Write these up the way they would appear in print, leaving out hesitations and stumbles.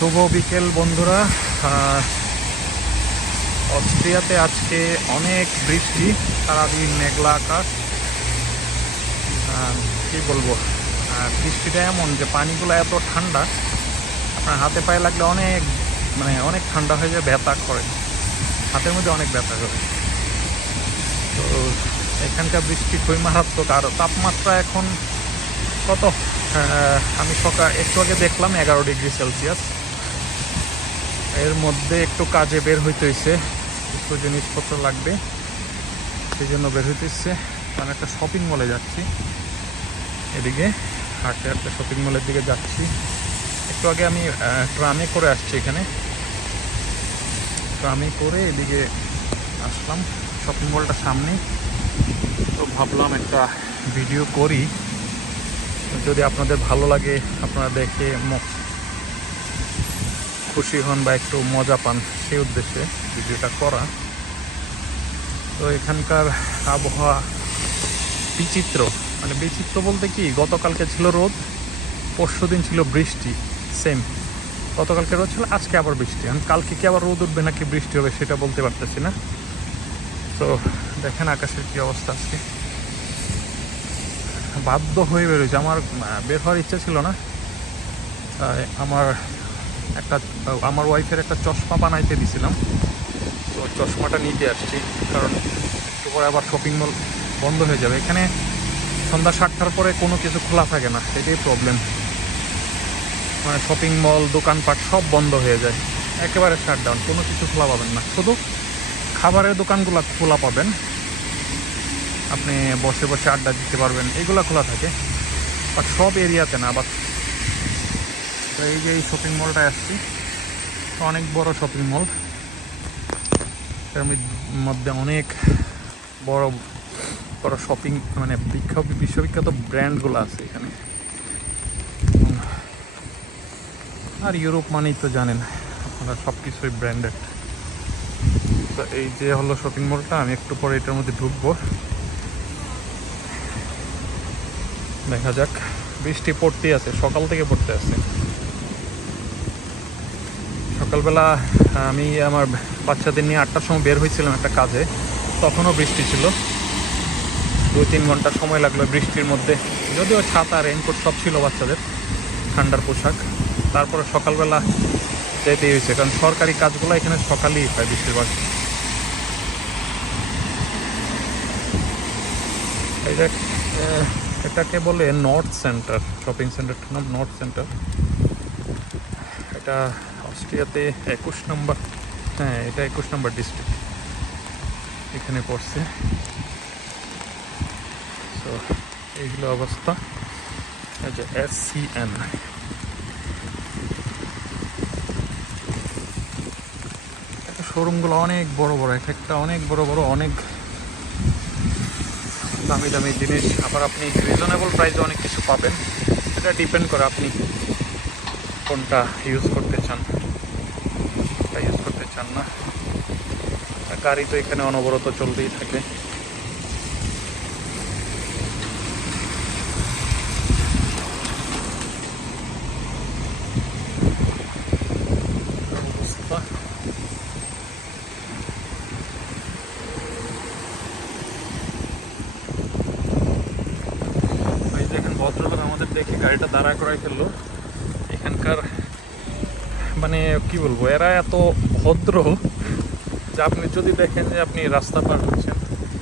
শুভ বিকেল বন্ধুরা। অস্ট্রিয়াতে আজকে অনেক বৃষ্টি, সারাদিন মেঘলা আকাশ। কি বলবো, বৃষ্টিটা এমন যে পানিগুলো এত ঠান্ডা, আপনার হাতে পায়ে লাগলে অনেক ঠান্ডা হয়ে যায়, ব্যথা করে, হাতের মধ্যে অনেক ব্যথা করে। তো এখানকার বৃষ্টি খুবই মারাত্মক। আর তাপমাত্রা এখন কত, আমি একটু আগে দেখলাম 11 ডিগ্রি সেলসিয়াস। এর মধ্যে একটু কাজে বের হইতে হয়েছে, একটু জিনিসপত্র লাগবে, সেই জন্য বের হইতেছে। আমি একটা শপিং মলে যাচ্ছি, এদিকে হাঁটতে হাঁটতে শপিং মলের দিকে যাচ্ছি। একটু আগে আমি ট্রামে করে আসছি, এখানে ট্রামে করে এদিকে আসলাম, শপিং মলটার সামনেই। তো ভাবলাম একটা ভিডিও করি, যদি আপনাদের ভালো লাগে, আপনারা দেখে খুশি হন বা একটু মজা পান, সেই উদ্দেশ্যে ভিডিওটা করা। তো এখানকার আবহাওয়া বিচিত্র, বিচিত্র বলতে কি, গতকালকে ছিল রোদ, পরশুদিন ছিল বৃষ্টি, সেম। গতকালকে রোদ ছিল, আজকে আবার বৃষ্টি। আমি কালকে কি আবার রোদ উঠবে নাকি বৃষ্টি হবে সেটা বলতে পারতেছি না। তো দেখেন আকাশের কি অবস্থা আজকে। বাধ্য হয়ে বেরোয়েছে, আমার বের হওয়ার ইচ্ছা ছিল না। আমার ওয়াইফের একটা চশমা বানাইতে দিছিলাম, তো চশমাটা নিতে আসছি, কারণ একটু পরে আবার শপিং মল বন্ধ হয়ে যাবে। এখানে সন্ধ্যা 7টার পরে কোনো কিছু খোলা থাকে না, এটাই প্রবলেম। শপিং মল, দোকানপাট সব বন্ধ হয়ে যায়, একেবারে শাটডাউন, কোনো কিছু খোলা পাবেন না। শুধু খাবারের দোকানগুলো খোলা পাবেন, আপনি বসে বসে আড্ডা দিতে পারবেন, এগুলো খোলা থাকে, বাট সব এরিয়াতে না। বাট এই যে এই শপিং মলটায় আসছি, অনেক বড় শপিং মল, এর মধ্যে অনেক বড় বড় শপিং, বিশ্ববিখ্যাত ব্র্যান্ডগুলো আছে এখানে। আর ইউরোপ মানেই তো জানেন আপনারা, সব কিছুই ব্র্যান্ডেড। তো এই যে হলো শপিং মলটা, আমি একটু পরে এটার মধ্যে ঢুকবো, দেখা যাক। বৃষ্টি পড়তেই আছে, সকাল থেকে পড়তে আছে। সকালবেলা আমি আমার বাচ্চাদের নিয়ে 8টার সময় বের হয়েছিলাম একটা কাজে, তখনও বৃষ্টি ছিল। 2-3 ঘন্টা সময় লাগলো বৃষ্টির মধ্যে, যদিও ছাতা, রেইনকোট সব ছিল বাচ্চাদের, ঠান্ডার পোশাক। তারপরে সকালবেলা যেতে হয়েছে, কারণ সরকারি কাজগুলো এখানে সকালেই হয় বেশিরভাগ। এটাকে বলে নর্থ সেন্টার, শপিং সেন্টারটার নাম নর্থ সেন্টার। এটা অস্ট্রিয়াতে 21 নম্বর, হ্যাঁ এটা 21 নম্বর ডিস্ট্রিক্ট এখানে পড়ছে। তো এইগুলো অবস্থা। এই যে SCN, শোরুমগুলো অনেক বড় বড়, একটা অনেক বড় বড়, অনেক দামি দামি জিনিস। আবার আপনি রিজনেবল প্রাইসে অনেক কিছু পাবেন, এটা ডিপেন্ড করে আপনি কোনটা ইউজ করতে চান বা ইউজ করতে চান না। গাড়ি তো এখানে অনবরত চলতেই থাকে। অবস্থা এই দেখেন, ভদ্রলোক আমাদের দেখে গাড়িটা দাঁড়া করাই ফেললো। এখানকার কি বলবো, এরা এত ভদ্র যে আপনি যদি দেখেন যে আপনি রাস্তা পার হচ্ছেন,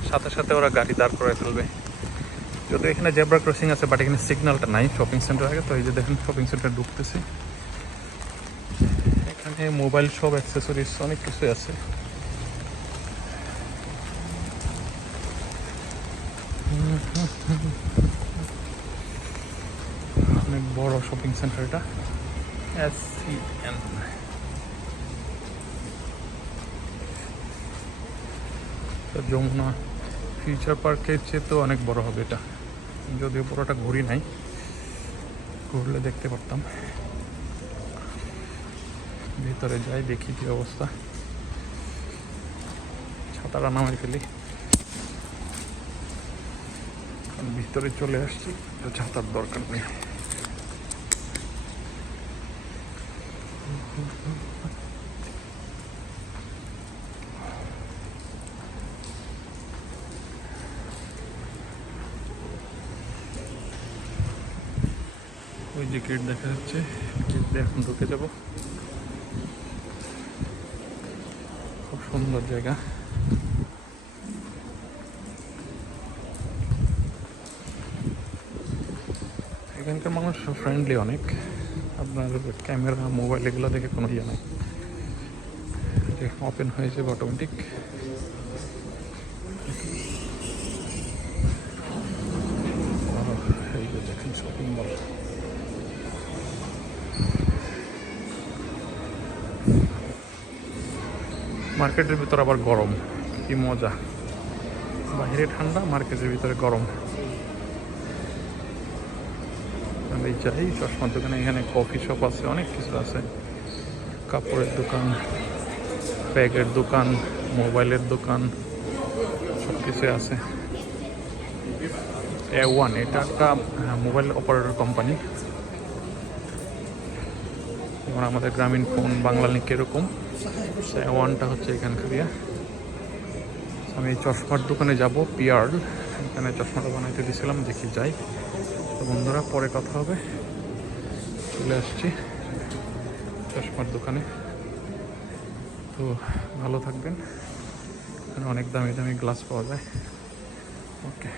সাথে সাথে ওরা গাড়ি দাঁড় করাই ফেলবে। যদিও এখানে জেব্রা ক্রসিং আছে, বাট এখানে সিগন্যালটা নাই শপিং সেন্টার আগে। তো এই যে দেখেন শপিং সেন্টার ঢুকতেছে, এখানে মোবাইল সব অ্যাক্সেসরিজ অনেক কিছু আছে। অনেক বড় শপিং সেন্টার এটা, SCN। যমুনা ফিউচার পার্কের চেয়ে তো অনেক বড় হবে এটা, যদিও পুরোটা ঘুরি নাই, ঘুরলে দেখতে পারতাম। ভিতরে যাই, দেখি কি অবস্থা। ছাতাটা নামাই ফেলি, কারণ ভিতরে চলে আসছি তো ছাতার দরকার নেই। ওই যে গেট দেখা যাচ্ছে, গেট দিয়ে এখন ঢুকে যাব। খুব সুন্দর জায়গা। এখানকার মানুষ ফ্রেন্ডলি অনেক, আপনার ক্যামেরা মোবাইল এগুলো দেখে কোনো ইয়ে নাই, ওপেন হয়ে যাবে অটোমেটিক। এই যে দেখেন শপিং মল। মার্কেটের ভিতর আবার গরম, কি মজা, বাইরে ঠান্ডা, মার্কেটের ভিতরে গরম। আমি যাই চশমার দোকানে, এখানে কফি শপ আছে, অনেক কিছু আছে, কাপড়ের দোকান, ব্যাগের দোকান, মোবাইলের দোকান, সব কিছু আছে। A1 এটা একটা মোবাইল অপারেটর কোম্পানি, যেমন আমাদের গ্রামীণ ফোন, বাংলালিংক এরকম। A1টা হচ্ছে এখানকার ইয়ে। আমি এই চশমার দোকানে যাব, পিয়ার্ল, এখানে চশমাটা বানাইতে দিয়েছিলাম, দেখি যাই। তো বন্ধুরা পরে কথা হবে, চলে আসছি চশমার দোকানে। তো ভালো থাকবেন, এখানে অনেক দামি দামি গ্লাস পাওয়া যায়। ওকে।